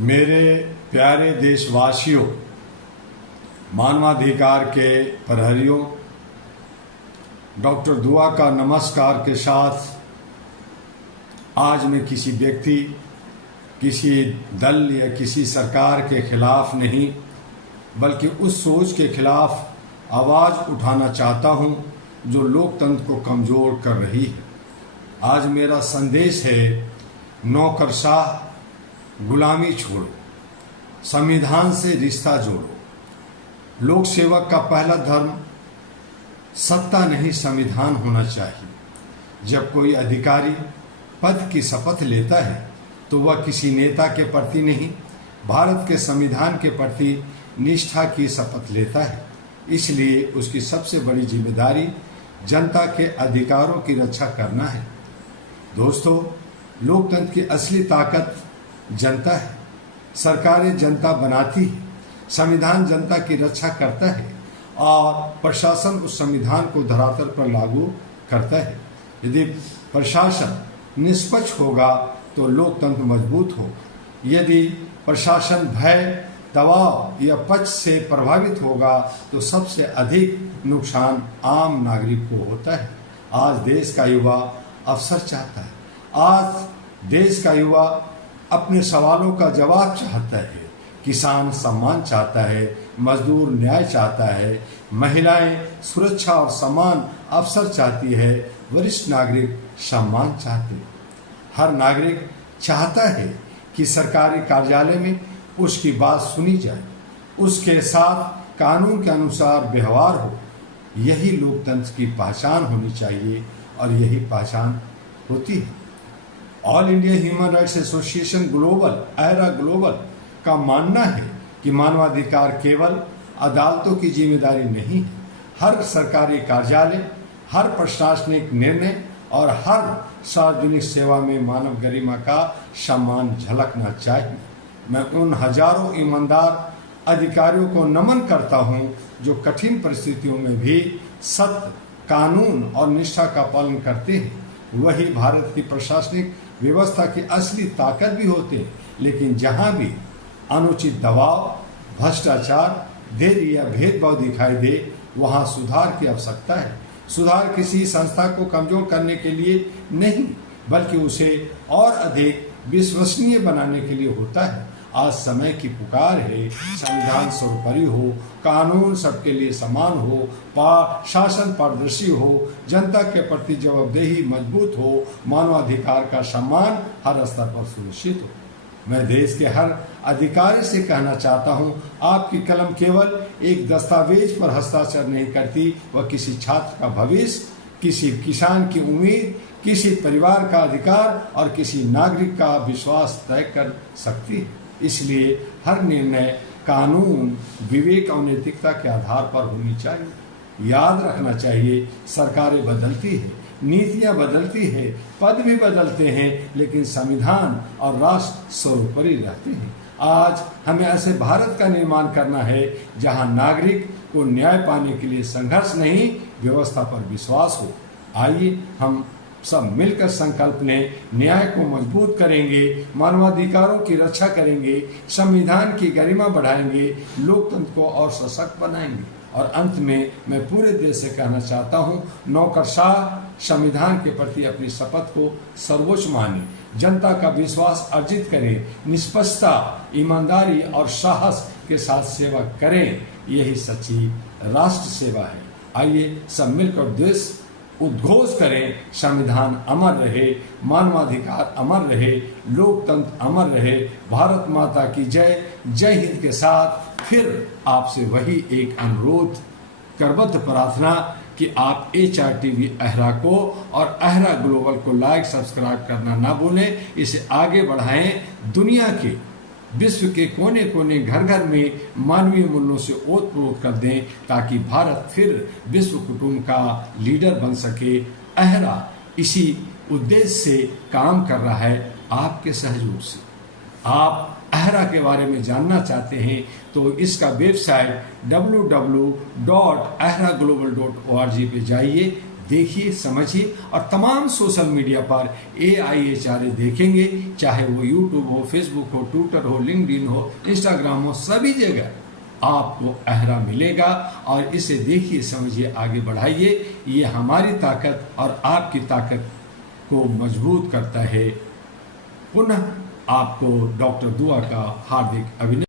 मेरे प्यारे देशवासियों, मानवाधिकार के प्रहरियों, डॉक्टर दुआ का नमस्कार के साथ आज मैं किसी व्यक्ति, किसी दल या किसी सरकार के खिलाफ नहीं, बल्कि उस सोच के खिलाफ आवाज़ उठाना चाहता हूं जो लोकतंत्र को कमज़ोर कर रही है। आज मेरा संदेश है, नौकरशाह गुलामी छोड़ो, संविधान से रिश्ता जोड़ो। लोक सेवक का पहला धर्म सत्ता नहीं संविधान होना चाहिए। जब कोई अधिकारी पद की शपथ लेता है तो वह किसी नेता के प्रति नहीं, भारत के संविधान के प्रति निष्ठा की शपथ लेता है। इसलिए उसकी सबसे बड़ी जिम्मेदारी जनता के अधिकारों की रक्षा करना है। दोस्तों, लोकतंत्र की असली ताकत जनता है। सरकारें जनता बनाती है, संविधान जनता की रक्षा करता है और प्रशासन उस संविधान को धरातल पर लागू करता है। यदि प्रशासन निष्पक्ष होगा तो लोकतंत्र मजबूत हो। यदि प्रशासन भय, दबाव या पक्ष से प्रभावित होगा तो सबसे अधिक नुकसान आम नागरिक को होता है। आज देश का युवा अवसर चाहता है। आज देश का युवा अपने सवालों का जवाब चाहता है। किसान सम्मान चाहता है, मजदूर न्याय चाहता है, महिलाएं सुरक्षा और समान अवसर चाहती है, वरिष्ठ नागरिक सम्मान चाहते हैं। हर नागरिक चाहता है कि सरकारी कार्यालय में उसकी बात सुनी जाए, उसके साथ कानून के अनुसार व्यवहार हो। यही लोकतंत्र की पहचान होनी चाहिए और यही पहचान होती है। All India human rights association global, era global का मानना है कि मानवाधिकार केवल अदालतों की जिम्मेदारी नहीं है। हर सरकारी कार्यालय, हर प्रशासनिक निर्णय और हर सार्वजनिक सेवा में मानव गरिमा का सम्मान झलकना चाहिए। मैं उन हजारों ईमानदार अधिकारियों को नमन करता हूं जो कठिन परिस्थितियों में भी सत्य, कानून और निष्ठा का पालन करते हैं। वही भारत की प्रशासनिक व्यवस्था की असली ताकत भी होते हैं। लेकिन जहां भी अनुचित दबाव, भ्रष्टाचार, देरी या भेदभाव दिखाई दे, वहां सुधार की आवश्यकता है। सुधार किसी संस्था को कमजोर करने के लिए नहीं, बल्कि उसे और अधिक विश्वसनीय बनाने के लिए होता है। आज समय की पुकार है, संविधान सर्वोपरि हो, कानून सबके लिए समान हो, शासन पारदर्शी हो, जनता के प्रति जवाबदेही मजबूत हो, मानवाधिकार का सम्मान हर स्तर पर सुनिश्चित हो। मैं देश के हर अधिकारी से कहना चाहता हूं, आपकी कलम केवल एक दस्तावेज पर हस्ताक्षर नहीं करती, वह किसी छात्र का भविष्य, किसी किसान की उम्मीद, किसी परिवार का अधिकार और किसी नागरिक का विश्वास तय कर सकती है। इसलिए हर निर्णय कानून, विवेक और नैतिकता के आधार पर होनी चाहिए। याद रखना चाहिए, सरकारें बदलती है, नीतियां बदलती है, पद भी बदलते हैं, लेकिन संविधान और राष्ट्र सर्वोपरि रहते हैं। आज हमें ऐसे भारत का निर्माण करना है जहां नागरिक को न्याय पाने के लिए संघर्ष नहीं, व्यवस्था पर विश्वास हो। आइए हम सब मिलकर संकल्प लें, न्याय को मजबूत करेंगे, मानवाधिकारों की रक्षा करेंगे, संविधान की गरिमा बढ़ाएंगे, लोकतंत्र को और सशक्त बनाएंगे। और अंत में मैं पूरे देश से कहना चाहता हूं, नौकरशाह संविधान के प्रति अपनी शपथ को सर्वोच्च माने, जनता का विश्वास अर्जित करें, निष्पक्षता, ईमानदारी और साहस के साथ सेवा करें। यही सच्ची राष्ट्र सेवा है। आइए सब मिलकर देश उद्घोष करें, संविधान अमर रहे, मानवाधिकार अमर रहे, लोकतंत्र अमर रहे। भारत माता की जय। जय हिंद के साथ फिर आपसे वही एक अनुरोध, करबद्ध प्रार्थना कि आप HRTV अहरा को और अहरा ग्लोबल को लाइक, सब्सक्राइब करना ना भूलें। इसे आगे बढ़ाएं, दुनिया के, विश्व के कोने कोने, घर घर में मानवीय मूल्यों से ओतप्रोत कर दें, ताकि भारत फिर विश्व कुटुंब का लीडर बन सके। अहरा इसी उद्देश्य से काम कर रहा है, आपके सहयोग से। आप अहरा के बारे में जानना चाहते हैं तो इसका वेबसाइट www.ahraglobal.org पे जाइए, देखिए, समझिए और तमाम सोशल मीडिया पर AIHRA देखेंगे, चाहे वो यूट्यूब हो, फेसबुक हो, ट्विटर हो, लिंक्डइन हो, इंस्टाग्राम हो, सभी जगह आपको अहरा मिलेगा और इसे देखिए, समझिए, आगे बढ़ाइए। ये हमारी ताकत और आपकी ताकत को मजबूत करता है। पुनः आपको डॉक्टर दुआ का हार्दिक अभिनंदन।